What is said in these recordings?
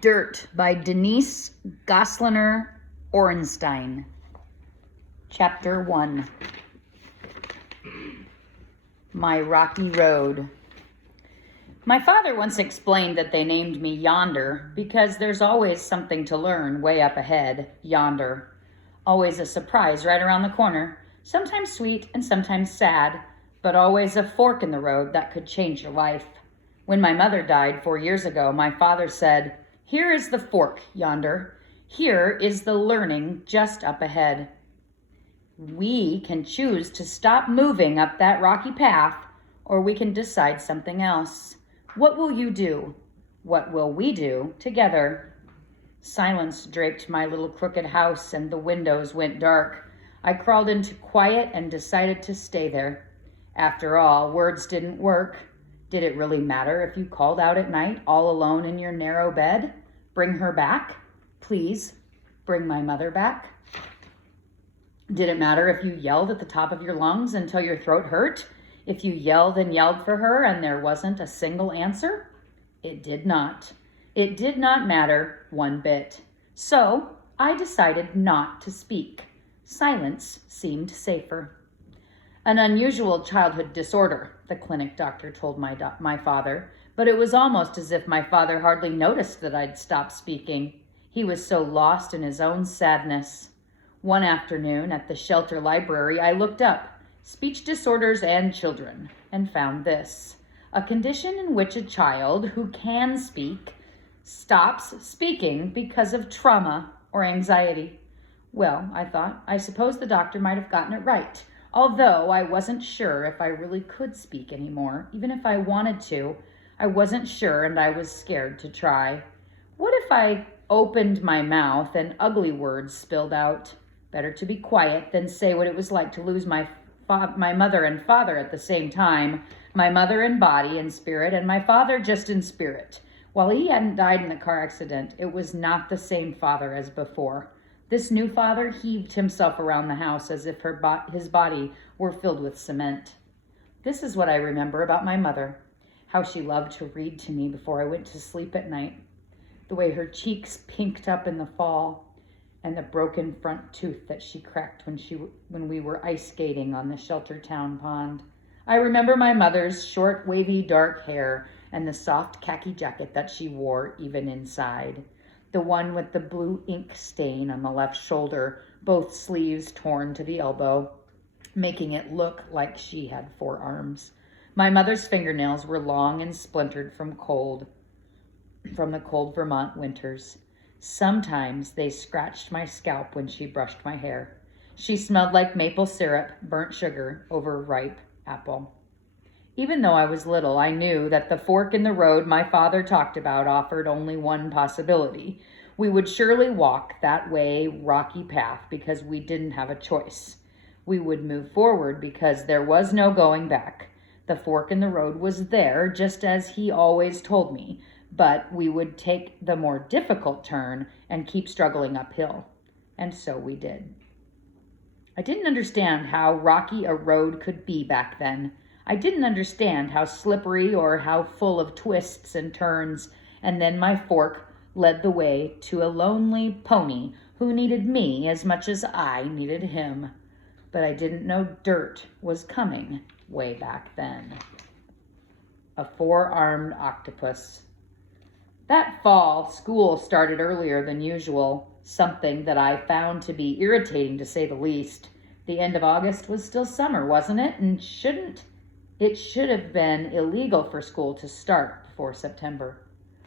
Dirt by Denise Gosliner Orenstein. Chapter 1. My Rocky Road. My father once explained that they named me Yonder because there's always something to learn way up ahead, yonder. Always a surprise right around the corner, sometimes sweet and sometimes sad, but always a fork in the road that could change your life. When my mother died 4 years ago, my father said, "Here is the fork, Yonder. Here is the learning just up ahead." We can choose to stop moving up that rocky path, or we can decide something else. What will you do? What will we do together? Silence draped my little crooked house and the windows went dark. I crawled into quiet and decided to stay there. After all, words didn't work. Did it really matter if you called out at night, all alone in your narrow bed? Bring her back? Please, bring my mother back. Did it matter if you yelled at the top of your lungs until your throat hurt? If you yelled and yelled for her and there wasn't a single answer? It did not. It did not matter one bit. So I decided not to speak. Silence seemed safer. An unusual childhood disorder, the clinic doctor told my father, but it was almost as if my father hardly noticed that I'd stopped speaking. He was so lost in his own sadness. One afternoon at the shelter library, I looked up Speech Disorders and Children and found this: a condition in which a child who can speak stops speaking because of trauma or anxiety. Well, I thought, I suppose the doctor might have gotten it right. Although I wasn't sure if I really could speak anymore, even if I wanted to, I wasn't sure and I was scared to try. What if I opened my mouth and ugly words spilled out? Better to be quiet than say what it was like to lose my mother and father at the same time, my mother in body and spirit, and my father just in spirit. While he hadn't died in the car accident, it was not the same father as before. This new father heaved himself around the house as if his body were filled with cement. This is what I remember about my mother, how she loved to read to me before I went to sleep at night, the way her cheeks pinked up in the fall, and the broken front tooth that she cracked when we were ice skating on the Sheltertown pond. I remember my mother's short, wavy, dark hair and the soft khaki jacket that she wore even inside. The one with the blue ink stain on the left shoulder, both sleeves torn to the elbow, making it look like she had 4 arms. My mother's fingernails were long and splintered from the cold Vermont winters. Sometimes they scratched my scalp when she brushed my hair. She smelled like maple syrup, burnt sugar over ripe apple. Even though I was little, I knew that the fork in the road my father talked about offered only one possibility. We would surely walk that way rocky path because we didn't have a choice. We would move forward because there was no going back. The fork in the road was there, just as he always told me, but we would take the more difficult turn and keep struggling uphill. And so we did. I didn't understand how rocky a road could be back then. I didn't understand how slippery or how full of twists and turns, and then my fork led the way to a lonely pony who needed me as much as I needed him. But I didn't know dirt was coming way back then. A 4-armed octopus. That fall, school started earlier than usual, something that I found to be irritating to say the least. The end of August was still summer, wasn't it? And it should have been illegal for school to start before September.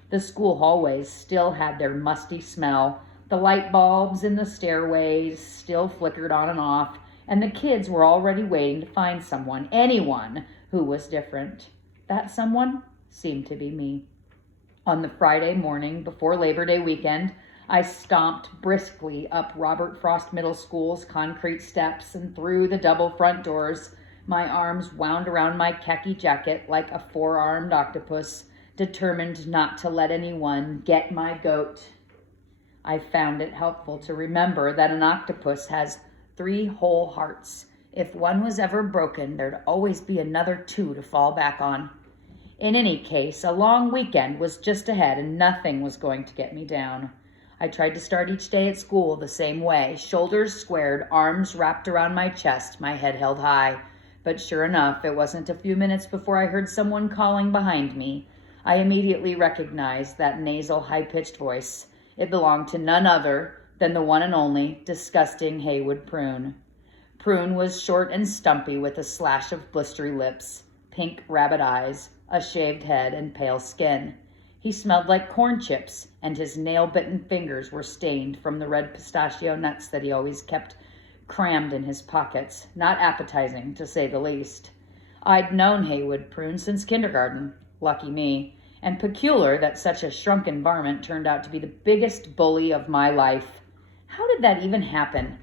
The school hallways still had their musty smell. The light bulbs in the stairways still flickered on and off, and the kids were already waiting to find someone, anyone, who was different. That someone seemed to be me. On the Friday morning before Labor Day weekend, I stomped briskly up Robert Frost Middle School's concrete steps and through the double front doors, my arms wound around my khaki jacket like a 4-armed octopus, determined not to let anyone get my goat. I found it helpful to remember that an octopus has 3 whole hearts. If one was ever broken, there'd always be another 2 to fall back on. In any case, a long weekend was just ahead and nothing was going to get me down. I tried to start each day at school the same way, shoulders squared, arms wrapped around my chest, my head held high. But sure enough, it wasn't a few minutes before I heard someone calling behind me. I immediately recognized that nasal, high-pitched voice. It belonged to none other than the one and only disgusting Haywood Prune. Prune was short and stumpy with a slash of blistery lips, pink rabbit eyes, a shaved head, and pale skin. He smelled like corn chips, and his nail-bitten fingers were stained from the red pistachio nuts that he always kept crammed in his pockets. Not appetizing, to say the least. I'd known Haywood Prune since kindergarten. Lucky me. And peculiar that such a shrunken varmint turned out to be the biggest bully of my life. How did that even happen?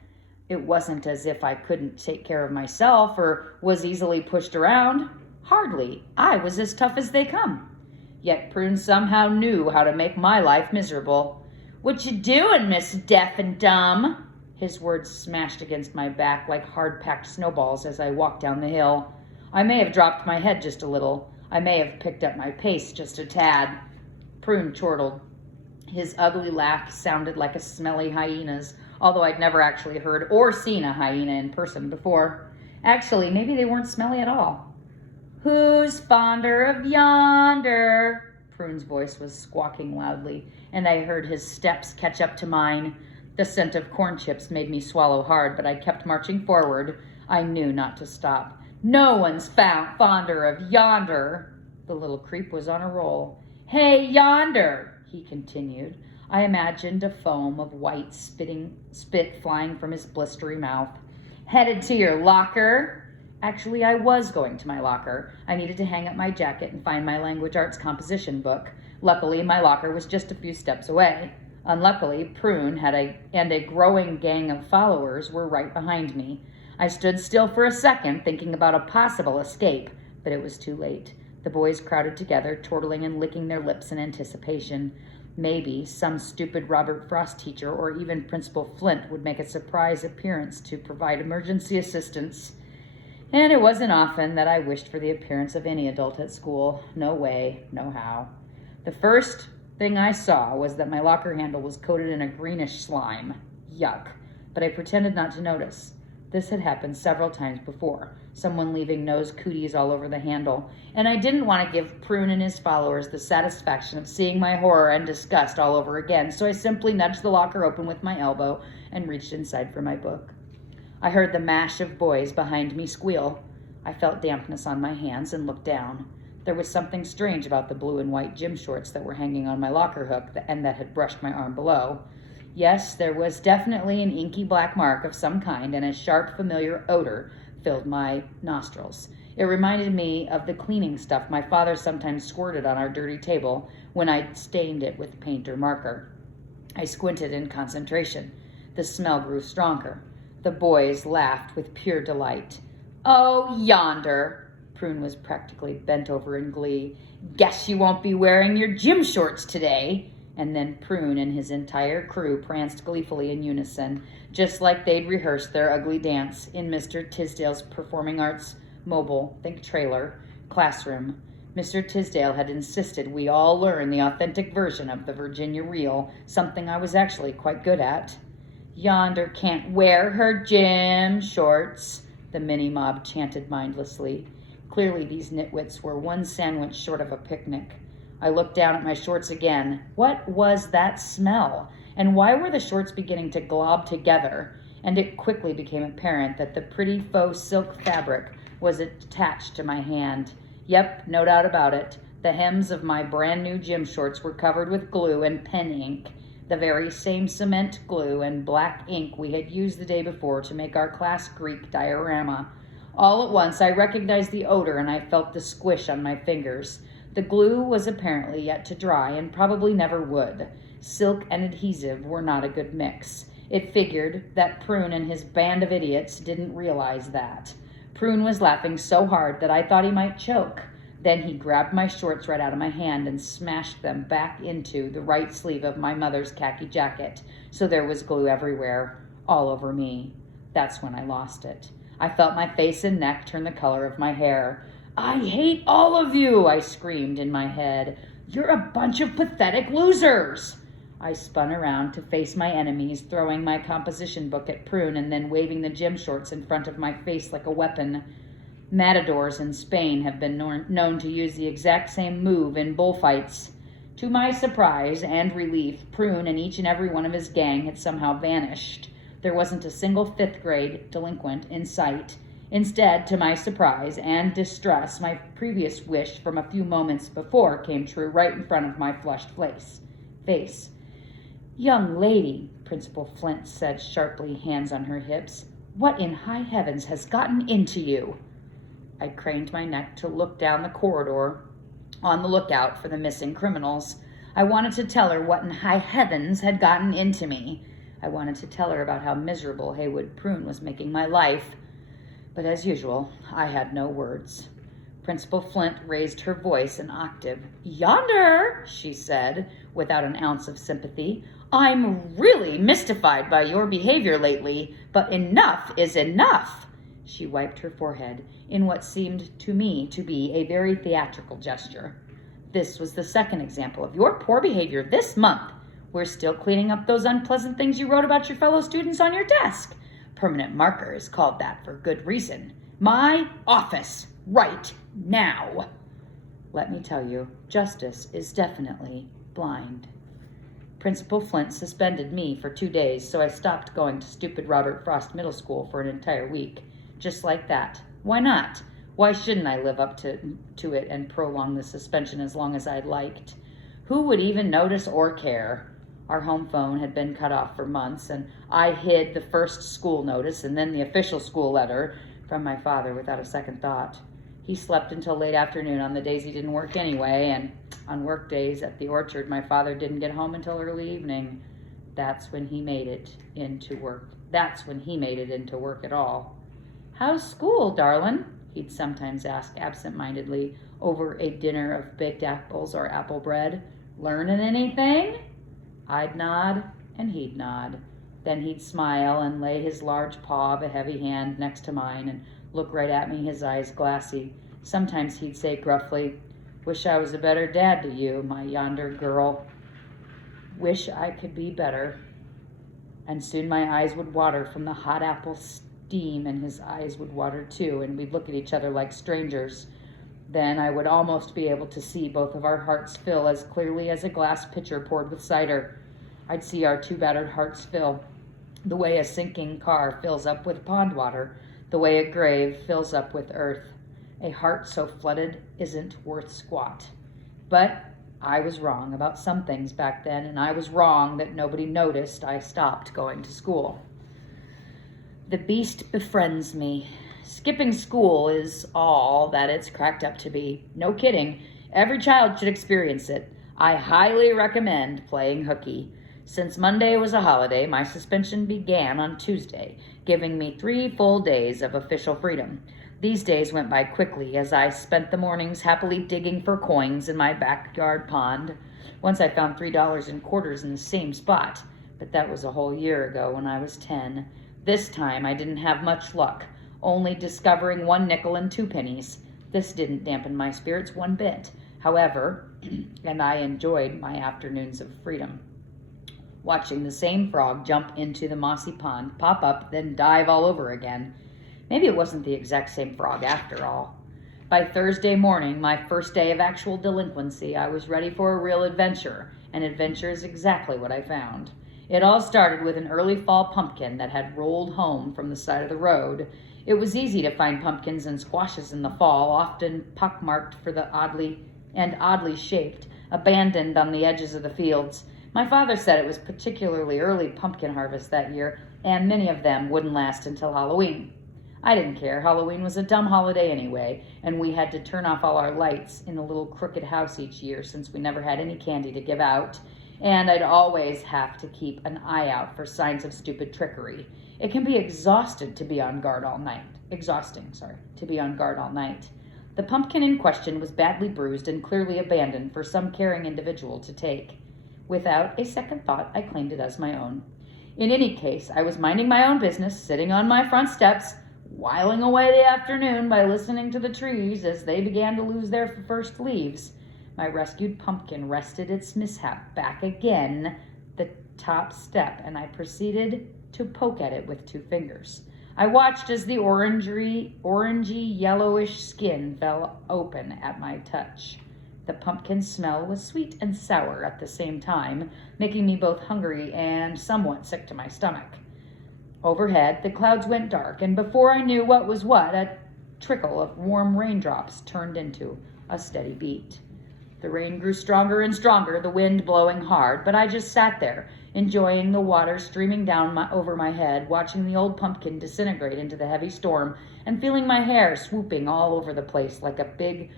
It wasn't as if I couldn't take care of myself or was easily pushed around. Hardly. I was as tough as they come. Yet Prune somehow knew how to make my life miserable. "What you doin', Miss Deaf and Dumb?" His words smashed against my back like hard-packed snowballs as I walked down the hill. I may have dropped my head just a little. I may have picked up my pace just a tad. Prune chortled. His ugly laugh sounded like a smelly hyena's, although I'd never actually heard or seen a hyena in person before. Actually, maybe they weren't smelly at all. "Who's fonder of yonder?" Prune's voice was squawking loudly, and I heard his steps catch up to mine. The scent of corn chips made me swallow hard, but I kept marching forward. I knew not to stop. "No one's fonder of yonder." The little creep was on a roll. "Hey, yonder," he continued. I imagined a foam of white spit flying from his blistery mouth. "Headed to your locker?" Actually, I was going to my locker. I needed to hang up my jacket and find my language arts composition book. Luckily, my locker was just a few steps away. Unluckily, Prune and a growing gang of followers were right behind me. I stood still for a second, thinking about a possible escape, but it was too late. The boys crowded together, chortling and licking their lips in anticipation. Maybe some stupid Robert Frost teacher or even Principal Flint would make a surprise appearance to provide emergency assistance. And it wasn't often that I wished for the appearance of any adult at school. No way, no how. The first thing I saw was that my locker handle was coated in a greenish slime. Yuck. But I pretended not to notice. This had happened several times before, someone leaving nose cooties all over the handle, and I didn't want to give Prune and his followers the satisfaction of seeing my horror and disgust all over again, so I simply nudged the locker open with my elbow and reached inside for my book. I heard the mash of boys behind me squeal. I felt dampness on my hands and looked down. There was something strange about the blue and white gym shorts that were hanging on my locker hook and that had brushed my arm below. Yes, there was definitely an inky black mark of some kind, and a sharp, familiar odor filled my nostrils. It reminded me of the cleaning stuff my father sometimes squirted on our dirty table when I stained it with paint or marker. I squinted in concentration. The smell grew stronger. The boys laughed with pure delight. "Oh, yonder!" Prune was practically bent over in glee. "Guess you won't be wearing your gym shorts today." And then Prune and his entire crew pranced gleefully in unison, just like they'd rehearsed their ugly dance in Mr. Tisdale's Performing Arts Mobile, think trailer, classroom. Mr. Tisdale had insisted we all learn the authentic version of the Virginia Reel, something I was actually quite good at. "Yonder can't wear her gym shorts," the mini-mob chanted mindlessly. Clearly these nitwits were one sandwich short of a picnic. I looked down at my shorts again. What was that smell? And why were the shorts beginning to glob together? And it quickly became apparent that the pretty faux silk fabric was attached to my hand. Yep, no doubt about it. The hems of my brand new gym shorts were covered with glue and pen ink, the very same cement glue and black ink we had used the day before to make our class Greek diorama. All at once I recognized the odor and I felt the squish on my fingers. The glue was apparently yet to dry and probably never would. Silk and adhesive were not a good mix. It figured that Prune and his band of idiots didn't realize that. Prune was laughing so hard that I thought he might choke. Then he grabbed my shorts right out of my hand and smashed them back into the right sleeve of my mother's khaki jacket, so there was glue everywhere, all over me. That's when I lost it. I felt my face and neck turn the color of my hair. I hate all of you, I screamed in my head. You're a bunch of pathetic losers. I spun around to face my enemies, throwing my composition book at Prune and then waving the gym shorts in front of my face like a weapon. Matadors in Spain have been known to use the exact same move in bullfights. To my surprise and relief, Prune and each and every one of his gang had somehow vanished. There wasn't a single fifth-grade delinquent in sight. Instead, to my surprise and distress, my previous wish from a few moments before came true right in front of my flushed face. Young lady, Principal Flint said sharply, hands on her hips, what in high heavens has gotten into you? I craned my neck to look down the corridor, on the lookout for the missing criminals. I wanted to tell her what in high heavens had gotten into me. I wanted to tell her about how miserable Haywood Prune was making my life. But as usual, I had no words. Principal Flint raised her voice an octave. Yonder, she said, without an ounce of sympathy. I'm really mystified by your behavior lately, but enough is enough. She wiped her forehead in what seemed to me to be a very theatrical gesture. This was the second example of your poor behavior this month. We're still cleaning up those unpleasant things you wrote about your fellow students on your desk. Permanent marker is called that for good reason. My office, right now. Let me tell you, justice is definitely blind. Principal Flint suspended me for 2 days, so I stopped going to stupid Robert Frost Middle School for an entire week. Just like that. Why not? Why shouldn't I live up to it and prolong the suspension as long as I liked? Who would even notice or care? Our home phone had been cut off for months, and I hid the first school notice and then the official school letter from my father without a second thought. He slept until late afternoon on the days he didn't work anyway, and on work days at the orchard, my father didn't get home until early evening. That's when he made it into work. That's when he made it into work at all. How's school, darlin'? He'd sometimes ask absent-mindedly over a dinner of baked apples or apple bread. Learnin' anything? I'd nod, and he'd nod. Then he'd smile and lay his large paw of a heavy hand next to mine and look right at me, his eyes glassy. Sometimes he'd say gruffly, wish I was a better dad to you, my yonder girl. Wish I could be better. And soon my eyes would water from the hot apple steam, and his eyes would water too, and we'd look at each other like strangers. Then I would almost be able to see both of our hearts fill as clearly as a glass pitcher poured with cider. I'd see our two battered hearts fill, the way a sinking car fills up with pond water, the way a grave fills up with earth. A heart so flooded isn't worth squat. But I was wrong about some things back then, and I was wrong that nobody noticed I stopped going to school. The beast befriends me. Skipping school is all that it's cracked up to be. No kidding. Every child should experience it. I highly recommend playing hooky. Since Monday was a holiday, my suspension began on Tuesday, giving me 3 full days of official freedom. These days went by quickly as I spent the mornings happily digging for coins in my backyard pond. Once I found $3 in quarters in the same spot, but that was a whole year ago when I was 10. This time I didn't have much luck, only discovering 1 nickel and 2 pennies. This didn't dampen my spirits one bit, however, and I enjoyed my afternoons of freedom. Watching the same frog jump into the mossy pond, pop up, then dive all over again. Maybe it wasn't the exact same frog after all. By Thursday morning, my first day of actual delinquency, I was ready for a real adventure, and adventure is exactly what I found. It all started with an early fall pumpkin that had rolled home from the side of the road. It was easy to find pumpkins and squashes in the fall, often pockmarked for the oddly shaped, abandoned on the edges of the fields. My father said it was particularly early pumpkin harvest that year, and many of them wouldn't last until Halloween. I didn't care. Halloween was a dumb holiday anyway, and we had to turn off all our lights in the little crooked house each year since we never had any candy to give out, and I'd always have to keep an eye out for signs of stupid trickery. It can be exhausting to be on guard all night. The pumpkin in question was badly bruised and clearly abandoned for some caring individual to take. Without a second thought, I claimed it as my own. In any case, I was minding my own business, sitting on my front steps, whiling away the afternoon by listening to the trees as they began to lose their first leaves. My rescued pumpkin rested its mishap back again the top step, and I proceeded to poke at it with 2 fingers. I watched as the orangey yellowish skin fell open at my touch. The pumpkin smell was sweet and sour at the same time, making me both hungry and somewhat sick to my stomach. Overhead, the clouds went dark, and before I knew what was what, a trickle of warm raindrops turned into a steady beat. The rain grew stronger and stronger, the wind blowing hard, but I just sat there, enjoying the water streaming down over my head, watching the old pumpkin disintegrate into the heavy storm, and feeling my hair swooping all over the place like a big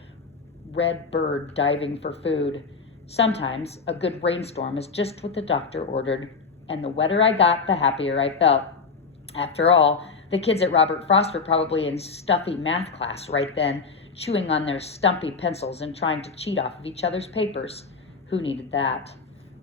red bird diving for food. Sometimes a good rainstorm is just what the doctor ordered, and the wetter I got, the happier I felt. After all, the kids at Robert Frost were probably in stuffy math class right then, chewing on their stumpy pencils and trying to cheat off of each other's papers. Who needed that?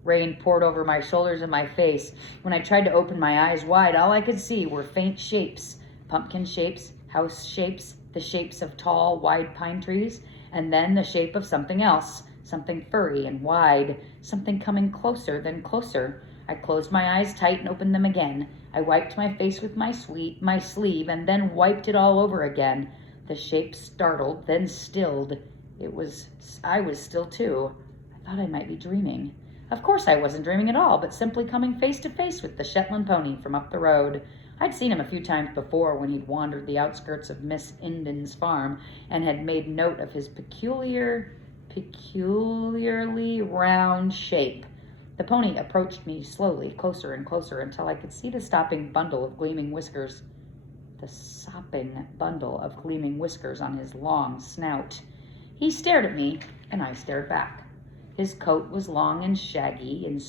Rain poured over my shoulders and my face. When I tried to open my eyes wide, all I could see were faint shapes. Pumpkin shapes, house shapes, the shapes of tall, wide pine trees, and then the shape of something else, something furry and wide, something coming closer than closer. I closed my eyes tight and opened them again. I wiped my face with my sleeve and then wiped it all over again. The shape startled, then stilled. I was still too. I thought I might be dreaming. Of course I wasn't dreaming at all, but simply coming face to face with the Shetland pony from up the road. I'd seen him a few times before when he'd wandered the outskirts of Miss Inden's farm and had made note of his peculiarly round shape. The pony approached me slowly, closer and closer, until I could see the sopping bundle of gleaming whiskers on his long snout. He stared at me, and I stared back. His coat was long and shaggy, and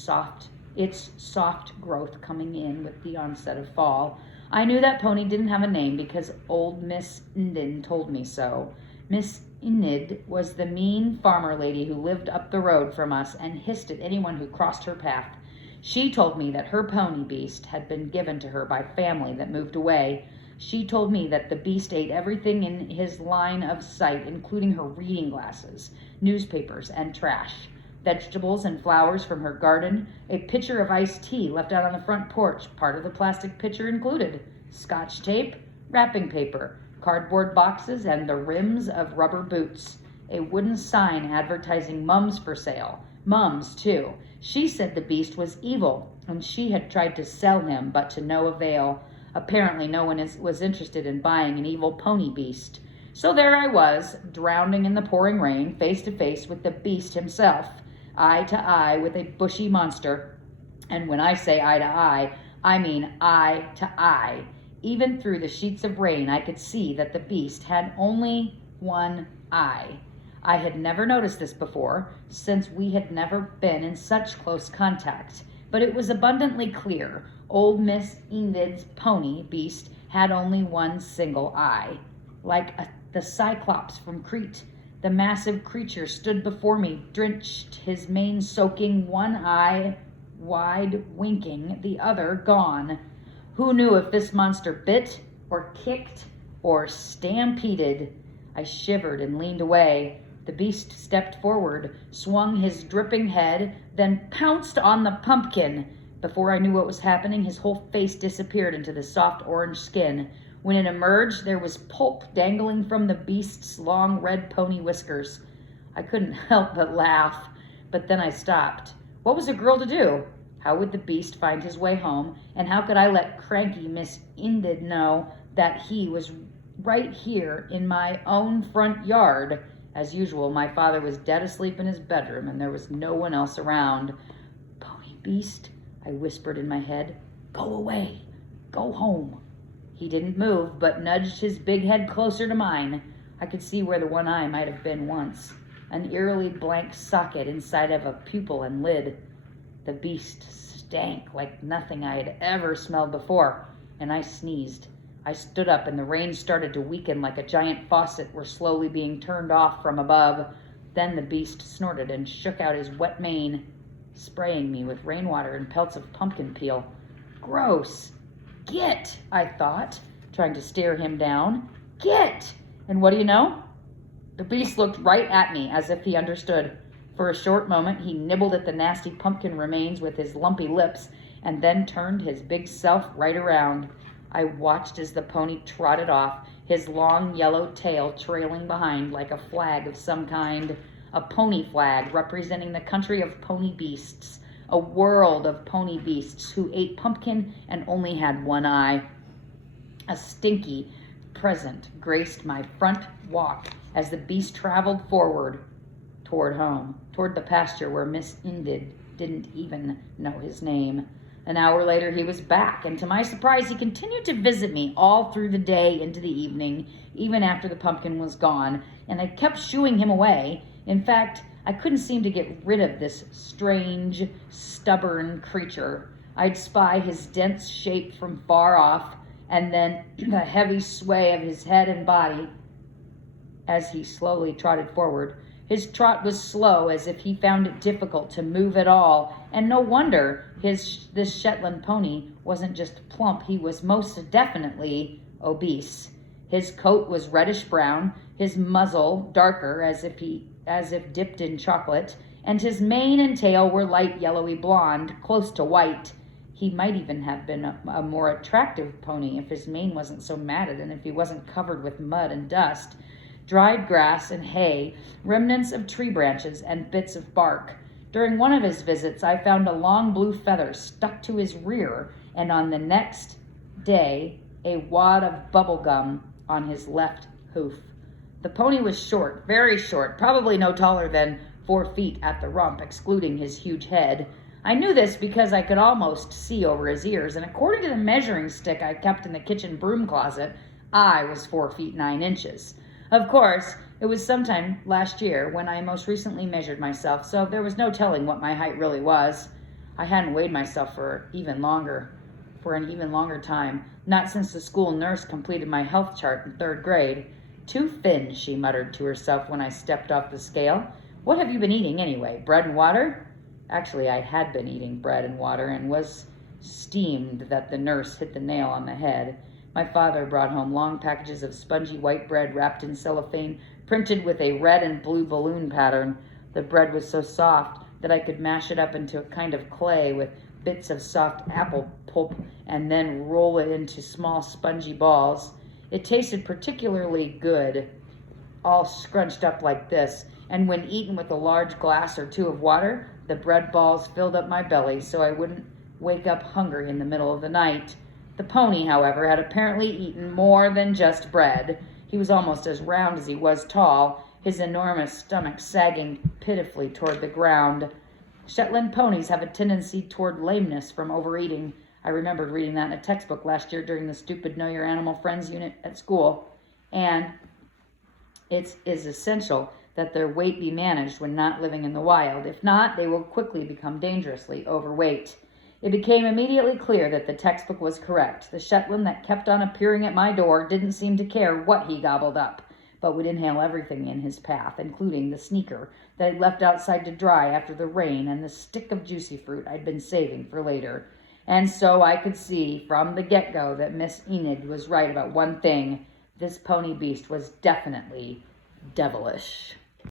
its soft growth coming in with the onset of fall. I knew that pony didn't have a name because old Miss Inden told me so. Miss Enid was the mean farmer lady who lived up the road from us and hissed at anyone who crossed her path. She told me that her pony beast had been given to her by family that moved away. She told me that the beast ate everything in his line of sight, including her reading glasses, newspapers, and trash, vegetables and flowers from her garden, a pitcher of iced tea left out on the front porch, part of the plastic pitcher included, Scotch tape, wrapping paper, cardboard boxes, and the rims of rubber boots. A wooden sign advertising mums for sale. Mums, too. She said the beast was evil, and she had tried to sell him, but to no avail. Apparently no one was interested in buying an evil pony beast. So there I was, drowning in the pouring rain, face to face with the beast himself, eye to eye with a bushy monster. And when I say eye to eye, I mean eye to eye. Even through the sheets of rain, I could see that the beast had only one eye. I had never noticed this before, since we had never been in such close contact. But it was abundantly clear. Old Miss Enid's pony beast had only one single eye. Like the Cyclops from Crete, the massive creature stood before me, drenched, his mane soaking, one eye wide winking, the other gone. Who knew if this monster bit, or kicked, or stampeded? I shivered and leaned away. The beast stepped forward, swung his dripping head, then pounced on the pumpkin. Before I knew what was happening, his whole face disappeared into the soft orange skin. When it emerged, there was pulp dangling from the beast's long red pony whiskers. I couldn't help but laugh, but then I stopped. What was a girl to do? How would the beast find his way home, and how could I let cranky Miss Enid know that he was right here in my own front yard? As usual, my father was dead asleep in his bedroom, and there was no one else around. Pony beast, I whispered in my head. Go away. Go home. He didn't move, but nudged his big head closer to mine. I could see where the one eye might have been once, an eerily blank socket inside of a pupil and lid. The beast stank like nothing I had ever smelled before, and I sneezed. I stood up, and the rain started to weaken like a giant faucet were slowly being turned off from above. Then the beast snorted and shook out his wet mane, spraying me with rainwater and pelts of pumpkin peel. Gross! Get, I thought, trying to stare him down. Get! And what do you know? The beast looked right at me as if he understood. For a short moment, he nibbled at the nasty pumpkin remains with his lumpy lips and then turned his big self right around. I watched as the pony trotted off, his long yellow tail trailing behind like a flag of some kind, a pony flag representing the country of pony beasts, a world of pony beasts who ate pumpkin and only had one eye. A stinky presence graced my front walk as the beast traveled forward toward home, toward the pasture where Miss Enid didn't even know his name. An hour later, he was back, and to my surprise, he continued to visit me all through the day into the evening, even after the pumpkin was gone, and I kept shooing him away. In fact, I couldn't seem to get rid of this strange, stubborn creature. I'd spy his dense shape from far off, and then the heavy sway of his head and body as he slowly trotted forward. His trot was slow, as if he found it difficult to move at all, and no wonder this Shetland pony wasn't just plump, he was most definitely obese. His coat was reddish-brown, his muzzle darker, as if dipped in chocolate, and his mane and tail were light yellowy blonde, close to white. He might even have been a more attractive pony if his mane wasn't so matted and if he wasn't covered with mud and dust. Dried grass and hay, remnants of tree branches, and bits of bark. During one of his visits, I found a long blue feather stuck to his rear, and on the next day, a wad of bubble gum on his left hoof. The pony was short, very short, probably no taller than 4 feet at the rump, excluding his huge head. I knew this because I could almost see over his ears, and according to the measuring stick I kept in the kitchen broom closet, I was 4 feet 9 inches. Of course, it was sometime last year when I most recently measured myself, so there was no telling what my height really was. I hadn't weighed myself for an even longer time, not since the school nurse completed my health chart in 3rd grade. Too thin, she muttered to herself when I stepped off the scale. What have you been eating anyway, bread and water? Actually, I had been eating bread and water and was steamed that the nurse hit the nail on the head. My father brought home long packages of spongy white bread wrapped in cellophane, printed with a red and blue balloon pattern. The bread was so soft that I could mash it up into a kind of clay with bits of soft apple pulp and then roll it into small spongy balls. It tasted particularly good, all scrunched up like this, and when eaten with a large glass or 2 of water, the bread balls filled up my belly so I wouldn't wake up hungry in the middle of the night. The pony, however, had apparently eaten more than just bread. He was almost as round as he was tall, his enormous stomach sagging pitifully toward the ground. Shetland ponies have a tendency toward lameness from overeating. I remembered reading that in a textbook last year during the stupid Know Your Animal Friends unit at school. And it is essential that their weight be managed when not living in the wild. If not, they will quickly become dangerously overweight. It became immediately clear that the textbook was correct. The Shetland that kept on appearing at my door didn't seem to care what he gobbled up, but would inhale everything in his path, including the sneaker that I'd left outside to dry after the rain and the stick of juicy fruit I'd been saving for later. And so I could see from the get-go that Miss Enid was right about one thing. This pony beast was definitely devilish.